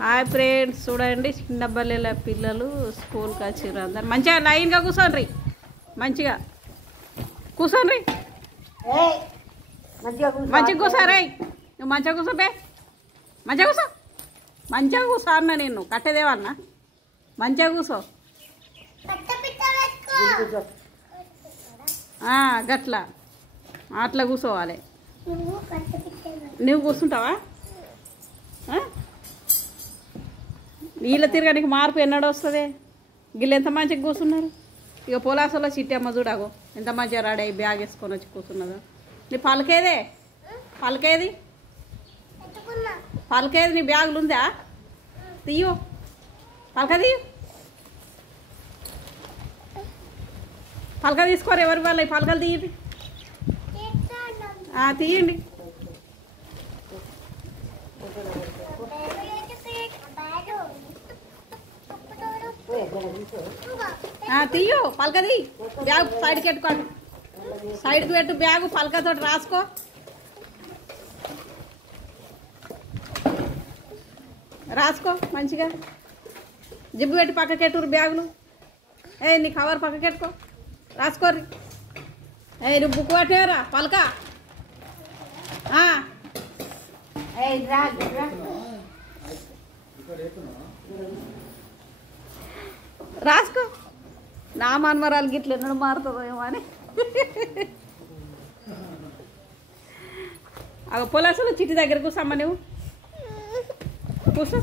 Hi friends, చూడండి చిన్నబల్లెల పిల్లలు స్కూల్కి వచ్చారు. అందరు మంచిగా లైన్గా కూర్చోండి, మంచిగా కూర్చోండి, మంచిగా కూర్చోరే. నువ్వు మంచిగా కూర్చోబే, మంచిగా కూర్చో, మంచిగా కూర్చో అన్న. నేను కట్టేదేవన్నా, మంచిగా కూర్చో. గట్లా అట్లా కూర్చోవాలి. నువ్వు కూర్చుంటావా? వీళ్ళ తిరగడానికి మార్పు ఎన్నడూ వస్తుంది? వీళ్ళు ఎంత మంచిగా కూర్చున్నారు. ఇక పొలాసలో చిట్టమ్మ చూడాగో ఎంత మంచిగా రెడీ అయ్యి బ్యాగ్ వేసుకొని వచ్చి కూర్చున్నదో. నీ పలకేదే, పలకేది పలకేది, నీ బ్యాగులు ఉందా? తీయో పలక, తీయు పలక తీసుకోరు. ఎవరి వాళ్ళ పలకలు తీయండి, తీయండి. తీయు పలకది. బ్యాగ్ సైడ్కి పెట్టుకోండి, సైడ్కి పెట్టు బ్యాగు. పలకతో రాసుకో. రాసుకో మంచిగా. జిబ్బు పెట్టి పక్కకెట్టురు బ్యాగులు. నీ కవర్ పక్కకెట్టుకో, రాసుకోర్రి. నువ్వు బుక్ పట్టేరా పలక. రాసుకో. నా మనమరాలు గిట్ల ఎన్నడూ మారుతుందో ఏమో అని. పొలాసలో చిట్టి దగ్గర కూర్చోమ్మ. నువ్వు కూర్చో.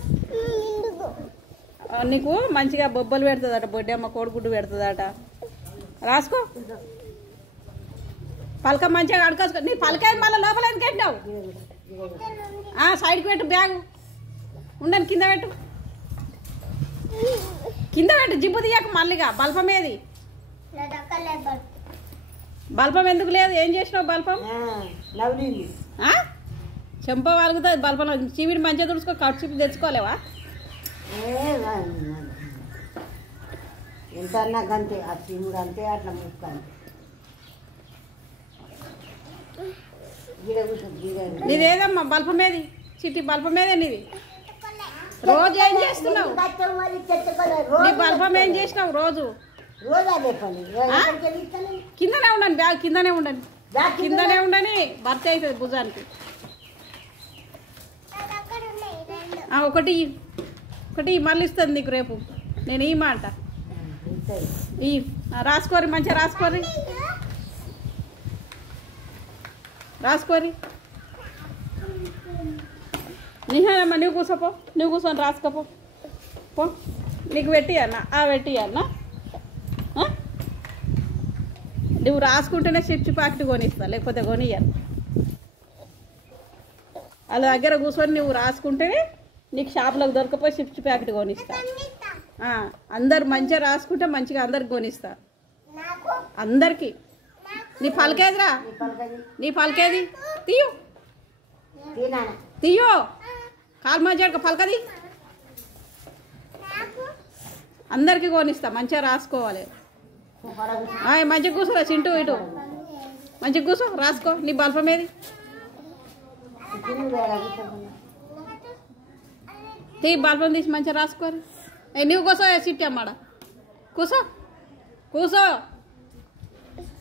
నీకు మంచిగా బొబ్బలు పెడుతుందట, బొడ్డమ్మ కోడిగుడ్డు పెడుతుందట. రాసుకో పలక మంచిగా అడుకోసుకో. నీ పలక మళ్ళీ లోపల ఎందుకు పెట్టినావు? సైడ్కి పెట్టు బ్యాగు. ఉండను, కింద పెట్టు, కింద పెట్టు. జిబ్బు తీయక మళ్ళీగా. బల్పం ఏది? బల్పం ఎందుకు లేదు? ఏం చేసినావు బల్పం? చెంప వాలుగుతుంది బల్పం. చీవిడి మంచిగా తుడుచుకో. కట్ చీపి తెచ్చుకోలేవా? ఎంత అంతే ఆ చీముడు అంతే, అట్లా ముక్క అంతే. నీదేదమ్మా బల్పం ఏది? చిట్టి బల్పం ఏదే నీది? రోజు ఏం చేస్తున్నావు? నీ బల్పం ఏం చేసినావు రోజు? కిందనే ఉండను, బ్యాగ్ కిందనే ఉండని, కిందనే ఉండని. భర్తీ అవుతుంది భుజానికి. ఒకటి ఒకటి మళ్ళీ ఇస్తుంది నీకు రేపు. నేను ఈ మాట ఈ రాసుకోరి, మంచిగా రాసుకోరి, రాసుకోరి. నిహానమ్మ నువ్వు కూర్చోపో, నువ్వు కూర్చొని రాసుకోపో పో. నీకు పెట్టి అన్న, పెట్టి అన్న. నువ్వు రాసుకుంటేనే చిప్స్ ప్యాకెట్ కొనిస్తా, లేకపోతే కొనియ్యాను. వాళ్ళ దగ్గర కూర్చొని నువ్వు రాసుకుంటేనే నీకు షాపులకు దొరకపోయి చిప్స్ ప్యాకెట్ కొనిస్తా. అందరు మంచిగా రాసుకుంటే మంచిగా అందరికి కొనిస్తా, అందరికి. నీ పలకేదిరా? నీ పలకేది? తీయు, తీయో. కాలు మంచిగా పలకది. అందరికి కొనిస్తా, మంచిగా రాసుకోవాలి. మంచిగా కూర్చోరా చింటూ, ఇటు మంచిగా కూర్చో, రాసుకో. నీ బల్పం ఏది? తీ బల్పం తీసి మంచిగా రాసుకోరు. నువ్వు కూర్చో చిట్టి అమ్మాడ. కూర్చో, కూర్చో,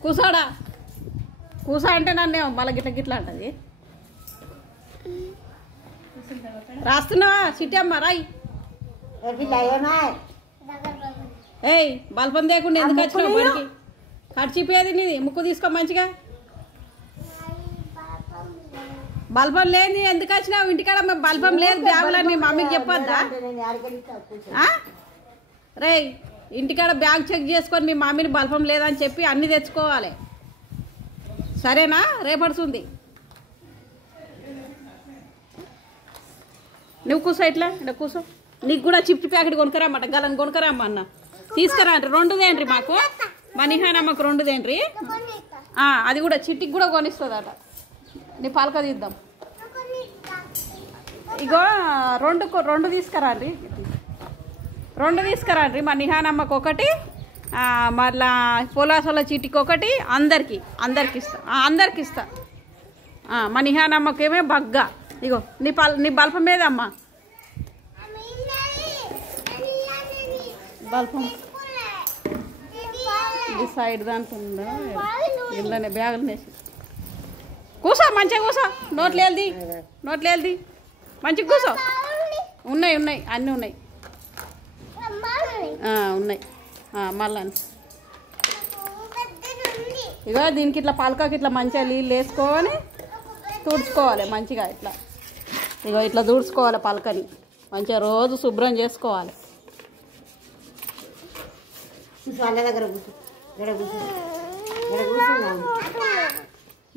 కూర్చోడా. కూర్చో అంటే నన్ను మళ్ళీ గిట్ల గిట్లా అంటది. రాస్తున్నావా చిట్టి అమ్మ? రాయి. బల్పం లేకుండా ఎందుకు వచ్చినావు బడికి? కడిచిపోయేది నీది. ముక్కు తీసుకో మంచిగా. బల్పం లేదు ఎందుకు వచ్చినావు ఇంటికాడ? బల్పం లేదు బ్యాగులో. మీ మమ్మీకి చెప్పొద్దా? రే, ఇంటికాడ బ్యాగ్ చెక్ చేసుకొని మీ మమ్మీని బల్పం లేదని చెప్పి అన్నీ తెచ్చుకోవాలి, సరేనా? రేపడుతుంది. నువ్వు కూర్చో, ఇట్లా ఇట్లా కూర్చో. నీకు కూడా చిప్స్ ప్యాకెట్ కొనుక్కరామాట, గలను కొనుక్కరామ్మ అన్న. తీసుకురా అంటే 2 తేండ్రి మాకు. మా నిహానమ్మకు 2 తేండ్రి. అది కూడా చిట్టికి కూడా కొనిస్తుందట. నీ పలక తీద్దాం. ఇగో 2 తీసుకురాండి, 2 తీసుకురాండి. మా నిహానమ్మకు ఒకటి, మళ్ళా పొలాసల చిట్టికి ఒకటి. అందరికి ఇస్తా, అందరికి ఇస్తా. మా నిహానమ్మకేమే బగ్గ. ఇగో నీ బల్పం ఏదమ్మా? బల్పం ఇది సైడ్ దాంట్లో ఉందా ఇంట్లోనే బ్యాగులు వేసి కూసో మంచిగా కూసో నోట్లేది మంచిగా కూసో ఉన్నాయి అన్నీ ఉన్నాయి ఉన్నాయి మళ్ళా ఇక దీనికి ఇట్లా పలకకి ఇట్లా మంచిగా నీళ్ళు వేసుకొని తుడుచుకోవాలి మంచిగా ఇట్లా తుడుచుకోవాలి పలకని మంచిగా రోజు శుభ్రం చేసుకోవాలి.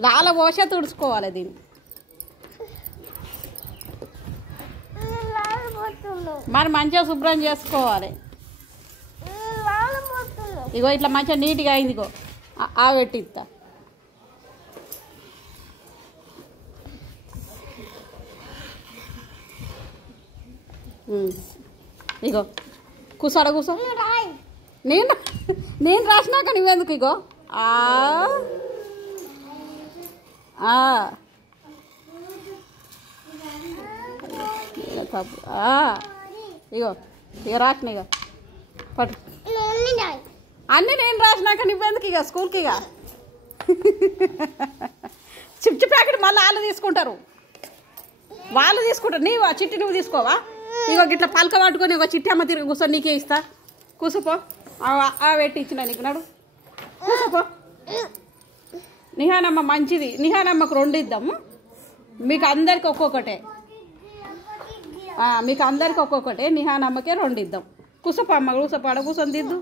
లాల పోసే తుడుచుకోవాలి దీన్ని. మరి మంచిగా శుభ్రం చేసుకోవాలి. ఇగో ఇట్లా మంచిగా నీట్గా అయింది. ఇగో పెట్టిస్తా. ఇగో కూసాడ కూసో. నేను రాసినాక నువ్వెందుకు? ఇగో తప్పు. ఇగో రాసిన ఇక పట్టు. అన్నీ నేను రాసినాక నువ్వెందుకు ఇక స్కూల్కి? ఇక చిప్స్ ప్యాకెట్ మళ్ళీ వాళ్ళు తీసుకుంటారు. నీవు ఆ చిట్టి నువ్వు తీసుకోవా? ఇగో గిట్లా పలక పట్టుకొని ఒక చిట్టి అమ్మ తిరిగి కూర్చొని నీకే ఇస్తా. కూసపో. పెట్టి ఇచ్చిన నీకు నాడు. కూసపో. నిహానమ్మ మంచిది. నిహానమ్మకు 2 ఇద్దాము. మీకు అందరికి ఒక్కొక్కటే. నిహానమ్మకే 2 ఇద్దాం. కూసపో అమ్మ. కూసపో. ఆడ కూర్చొని దిద్దు.